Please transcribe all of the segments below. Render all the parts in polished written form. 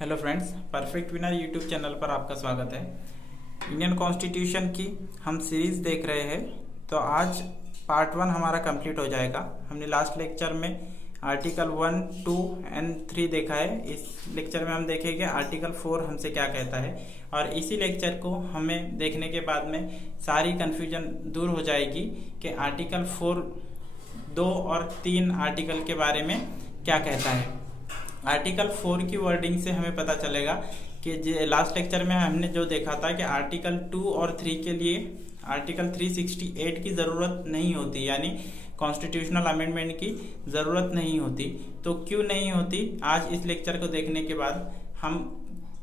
Hello friends, perfect winner YouTube channel पर आपका स्वागत है। इंडियन कॉन्स्टिट्यूशन की हम सीरीज देख रहे हैं। तो आज पार्ट 1 हमारा कंप्लीट हो जाएगा। हमने लास्ट लेक्चर में आर्टिकल 1, 2 एंड 3 देखा है। इस लेक्चर में हम देखेंगे आर्टिकल 4 हमसे क्या कहता है, और इसी लेक्चर को हमें देखने के बाद में सारी कन्फ्यूजन दूर हो जाएगी कि आर्टिकल 4 2 और 3 आर्टिकल के बारे में क्या कहता है। आर्टिकल 4 की वर्डिंग से हमें पता चलेगा कि लास्ट लेक्चर में हमने जो देखा था कि आर्टिकल 2 और 3 के लिए आर्टिकल 368 की ज़रूरत नहीं होती, यानी कॉन्स्टिट्यूशनल अमेंडमेंट की ज़रूरत नहीं होती। तो क्यों नहीं होती, आज इस लेक्चर को देखने के बाद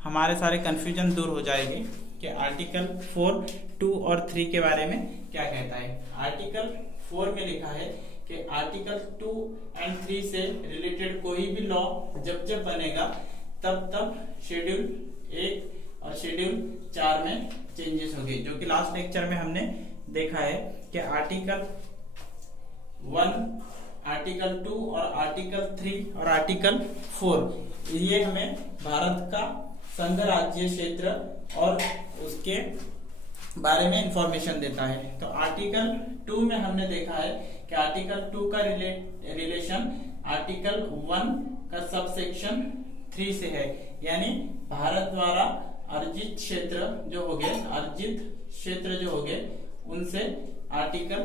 हमारे सारे कन्फ्यूजन दूर हो जाएंगे कि आर्टिकल 4, 2 और 3 के बारे में क्या कहता है। आर्टिकल 4 में लिखा है कि आर्टिकल 2 एंड 3 से रिलेटेड कोई भी लॉ जब बनेगा तब शेड्यूल 1 और शेड्यूल 4 में चेंजेस होंगे, जो कि लास्ट लेक्चर में हमने देखा है कि आर्टिकल 1, आर्टिकल 2 और आर्टिकल 3 और आर्टिकल 4 ये हमें भारत का संघ राज्य क्षेत्र और उसके बारे में इंफॉर्मेशन देता है। तो आर्टिकल 2 में हमने देखा है कि आर्टिकल 2 का रिलेशन आर्टिकल 1 का सबसेक्शन 3 से है, यानी भारत द्वारा अर्जित क्षेत्र जो हो गए उनसे आर्टिकल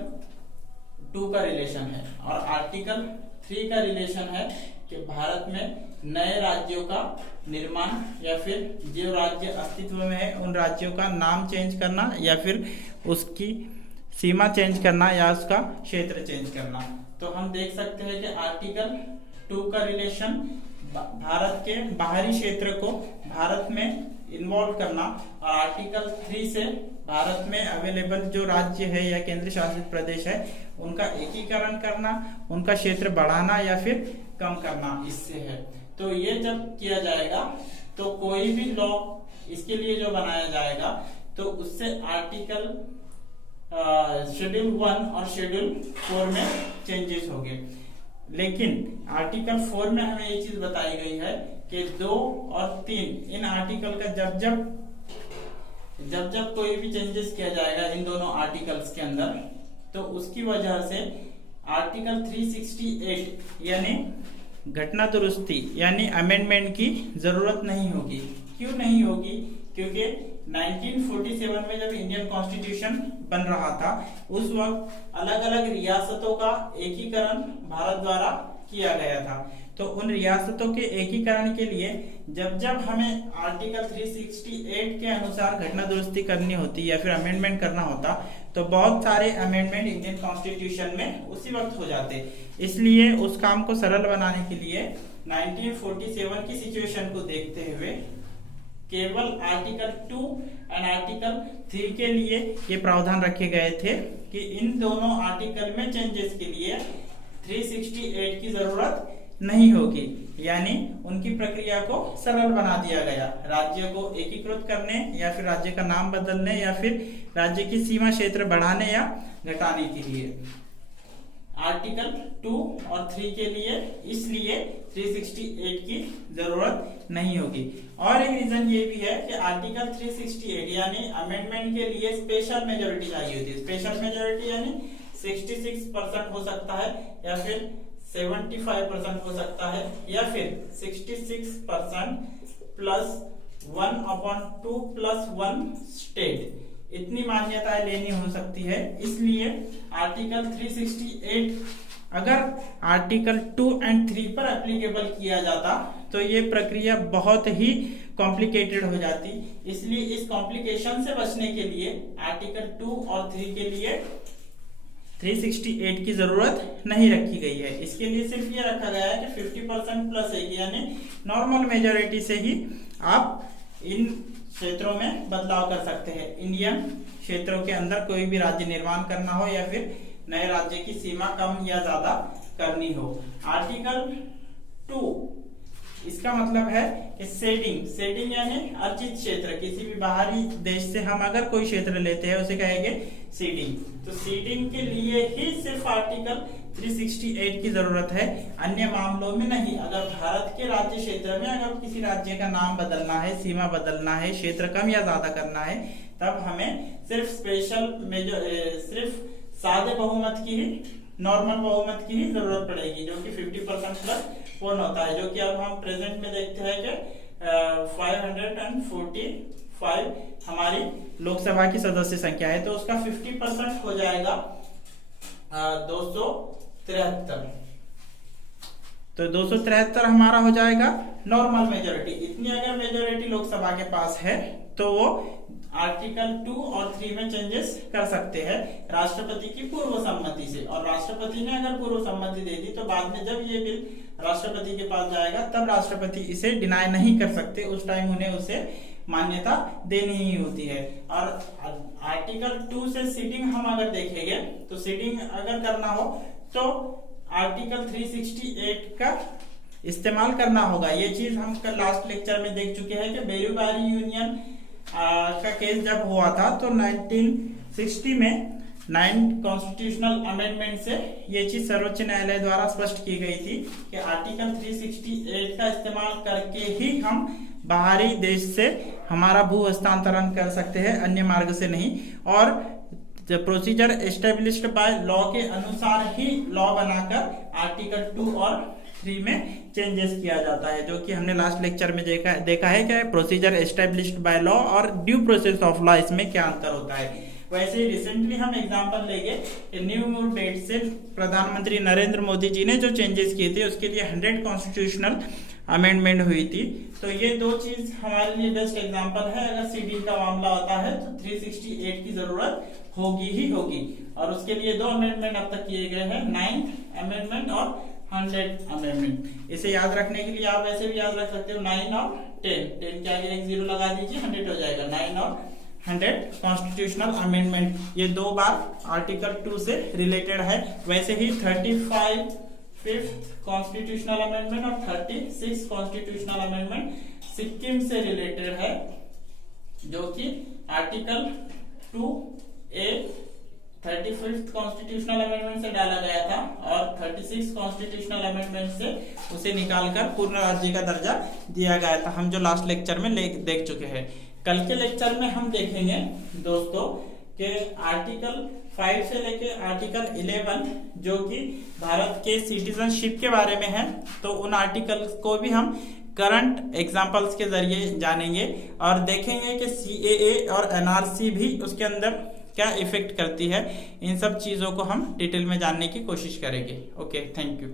2 का रिलेशन है। और आर्टिकल 3 का रिलेशन है कि भारत में नए राज्यों का निर्माण या फिर जो राज्य अस्तित्व में है उन राज्यों का नाम चेंज करना या फिर उसकी सीमा चेंज करना या उसका क्षेत्र चेंज करना। तो हम देख सकते हैं कि आर्टिकल 2 का रिलेशन भारत के बाहरी क्षेत्र को भारत में इन्वॉल्व करना, और आर्टिकल 3 से भारत में अवेलेबल जो राज्य है या केंद्र शासित प्रदेश है उनका एकीकरण करना, उनका क्षेत्र बढ़ाना या फिर कम करना इससे है। तो ये जब किया जाएगा तो कोई भी लॉ इसके लिए जो बनाया जाएगा तो उससे आर्टिकल शेड्यूल 1 और शेड्यूल 4 में चेंजेस होंगे। लेकिन आर्टिकल 4 में हमें ये चीज बताई गई है कि 2 और 3 इन आर्टिकल का जब कोई भी चेंजेस किया जाएगा इन दोनों आर्टिकल्स के अंदर, तो उसकी वजह से आर्टिकल 368 यानी घटना दुरुस्ती यानी अमेंडमेंट की जरूरत नहीं होगी। क्यों नहीं होगी? क्योंकि 1947 में जब इंडियन कॉन्स्टिट्यूशन बन रहा था उस वक्त अलग अलग रियासतों का एकीकरण भारत द्वारा किया गया था। तो उन रियासतों के एकीकरण के लिए जब हमें आर्टिकल 368 के अनुसार घटना दुरुस्ती करनी होती या फिर अमेंडमेंट करना होता तो बहुत सारे अमेंडमेंट इंडियन कॉन्स्टिट्यूशन में उसी वक्त हो जाते। इसलिए उस काम को सरल बनाने के लिए 1947 की सिचुएशन को देखते हुए केवल आर्टिकल 2 एंड आर्टिकल 3 के लिए ये प्रावधान रखे गए थे कि इन दोनों आर्टिकल में चेंजेस के लिए 368 की जरूरत नहीं होगी, यानी उनकी प्रक्रिया को सरल बना दिया गया राज्य को एकीकृत करने या फिर राज्य का नाम बदलने या फिर राज्य की सीमा क्षेत्र बढ़ाने या घटाने के लिए। आर्टिकल 2 और 3 के लिए इसलिए 368 की जरूरत नहीं होगी। और एक रीजन ये भी है कि आर्टिकल 368 यानी अमेंडमेंट के लिए स्पेशल मेजोरिटी चाहिए होती है। स्पेशल मेजोरिटी यानी 66% हो सकता है या फिर 75% हो सकता है या फिर 66% प्लस 1/2 प्लस 1 स्टेट, इतनी मान्यताएं लेनी हो सकती है। इसलिए आर्टिकल 368 अगर आर्टिकल 2 एंड 3 पर एप्लीकेबल किया जाता तो ये प्रक्रिया बहुत ही कॉम्प्लिकेटेड हो जाती। इसलिए इस कॉम्प्लिकेशन से बचने के लिए आर्टिकल 2 और 3 के लिए 368 की जरूरत नहीं रखी गई है। इसके लिए सिर्फ ये रखा गया है कि 50% प्लस 1 यानी नॉर्मल मेजोरिटी से ही आप इन क्षेत्रों में बदलाव कर सकते हैं। इंडियन क्षेत्रों के अंदर कोई भी राज्य निर्माण करना हो या फिर नए राज्य की सीमा कम या ज्यादा करनी हो। आर्टिकल 2 इसका मतलब है कि सेडिंग यानी अर्जित क्षेत्र, किसी भी बाहरी देश से हम अगर कोई क्षेत्र लेते हैं उसे कहेंगे सीडिंग। तो सीडिंग के लिए ही सिर्फ आर्टिकल 368 की जरूरत है, अन्य मामलों में नहीं। अगर भारत के राज्य क्षेत्र में अगर किसी राज्य का नाम बदलना है, सीमा बदलना है, क्षेत्र कम या ज्यादा करना है, तब हमें सिर्फ सिर्फ सादे बहुमत की ही, नॉर्मल बहुमत की ही जरूरत पड़ेगी, जो कि 50% प्लस 1 होता है, जो कि अब हम प्रेजेंट में देखते हैं कि 545 हमारी लोकसभा की सदस्य संख्या है, तो उसका 50% हो जाएगा 273। तो 273 हमारा हो जाएगा नॉर्मल मेजोरिटी। इतनी अगर मेजोरिटी लोकसभा के पास है तो वो आर्टिकल 2 और 3 में चेंजेस कर सकते हैं राष्ट्रपति की पूर्व सम्मति से। और राष्ट्रपति ने अगर पूर्व सम्मति दे दी तो बाद में जब ये बिल राष्ट्रपति के पास जाएगा तब राष्ट्रपति इसे डिनाई नहीं कर सकते, उस टाइम उन्हें उसे मान्यता देनी ही होती है। और आर्टिकल 2 से सीटिंग हम अगर देखेंगे तो सीटिंग अगर करना हो तो आर्टिकल 368 का इस्तेमाल करना होगा। ये चीज हम कल लास्ट लेक्चर में देख चुके हैं कि बेरूबारी यूनियन का केस जब हुआ था तो 1960 में 9 कॉन्स्टिट्यूशनल अमेंडमेंट से ये चीज सर्वोच्च न्यायालय द्वारा स्पष्ट की गई थी कि आर्टिकल 368 का इस्तेमाल करके ही हम बाहरी देश से हमारा भू हस्तांतरण कर सकते हैं, अन्य मार्ग से नहीं। और प्रोसीजर एस्टेब्लिश्ड बाय लॉ के अनुसार ही लॉ बनाकर आर्टिकल 2 और 3 में चेंजेस किया जाता है, जो कि हमने लास्ट लेक्चर में देखा है कि प्रोसीजर एस्टेब्लिश्ड बाय लॉ और ड्यू प्रोसेस ऑफ लॉ, इसमें क्या अंतर होता है। वैसे ही रिसेंटली हम एग्जांपल लेंगे न्यू मूव डेट से प्रधानमंत्री नरेंद्र मोदी जी ने जो चेंजेस किए थे उसके लिए 100 कॉन्स्टिट्यूशनल अमेंडमेंट हुई थी। तो ये दो चीज हमारे लिए बेस्ट एग्जांपल है। अगर सीडिंग का मामला होता है तो 368 की जरूरत होगी ही होगी। और उसके लिए 2 अमेंडमेंट अब तक किए गए हैं, 9th अमेंडमेंट और 100 अमेंडमेंट। इसे याद रखने के लिए आप ऐसे भी याद रख सकते हो 9 और 10 के आगे एक 0 लगा दीजिए, 100 हो जाएगा। 9 और 100 कॉन्स्टिट्यूशनल अमेंडमेंट, ये 2 बार आर्टिकल 2 से रिलेटेड है। वैसे ही 35th कॉन्स्टिट्यूशनल अमेंडमेंट और 36 कॉन्स्टिट्यूशनल अमेंडमेंट सिक्किम से रिलेटेड है, जो कि article 2A 35th constitutional amendment से डाला गया था और 36 कॉन्स्टिट्यूशनल अमेंडमेंट से उसे निकालकर पूर्ण राज्य का दर्जा दिया गया था, हम जो लास्ट लेक्चर में देख चुके हैं। कल के लेक्चर में हम देखेंगे दोस्तों कि आर्टिकल 5 से लेके आर्टिकल 11 जो कि भारत के सिटीजनशिप के बारे में है, तो उन आर्टिकल को भी हम करंट एग्जाम्पल्स के जरिए जानेंगे और देखेंगे कि CAA और NRC भी उसके अंदर क्या इफेक्ट करती है। इन सब चीजों को हम डिटेल में जानने की कोशिश करेंगे। Okay, thank you.